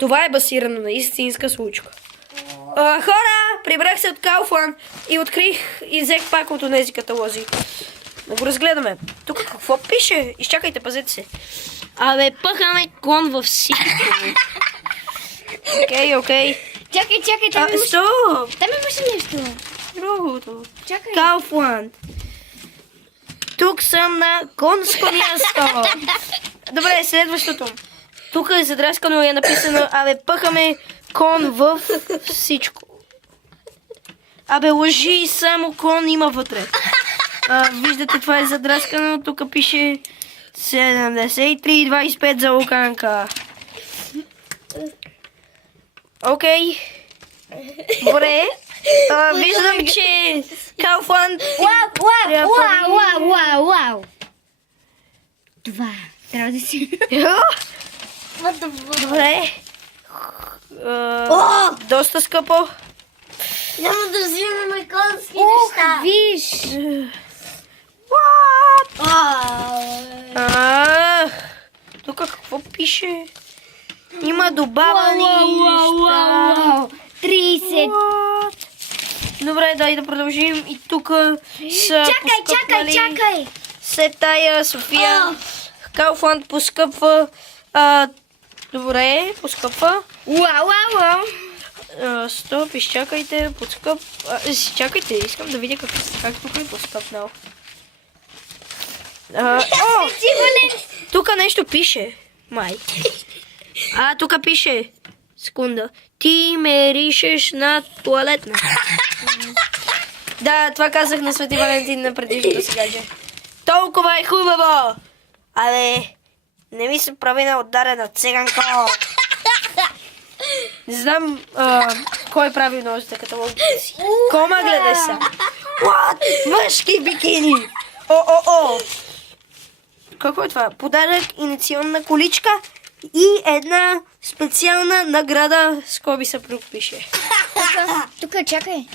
Това е басирано на истинска случка. Хора, прибрах се от Kaufland и открих и взех пак от тези каталози. Да го разгледаме. Тук какво пише? Изчакайте, пазете се. Абе, пъхаме кон във всичко. Окей. Чакай, там имаше... Стоп! Там имаше нещо. Другото. Чакай. Kaufland. Тук съм на конско място. Добре, следващото. Тук е задраскано и е написано, абе, пъхаме кон в всичко. Абе, лъжи, само кон има вътре. Виждате, това е задраскано, тук пише 73,25 за луканка. Окей. Добре. Виждам, че Kaufland... Вау. Това. Трябва да си... Добре. Доста скъпо. Няма да взимаме конски Ух, неща. виж. Тук какво пише? Има добавени неща. 30. What? Добре, дай да продължим. И тук са поскъпнали. Чакай. След тая София. Kaufland поскъпва. Добре, поскъпва. Вау. Стоп, изчакайте, изчакайте, искам да видя как тук е поскъпнал. Тук нещо пише, май. Тук пише, секунда, ти ме ришеш на туалетна. Да, това казах на Свети Валентин на предишното сега, че. Толкова е хубаво! Абе, не ми се прави на ударена циганко. Не знам кой прави новите каталоги. Кома гледай са. What? Мъжки бикини. О. Какво е това? Подарък, инициална количка и една специална награда. Скоби съпруг пише. Тук, чакай.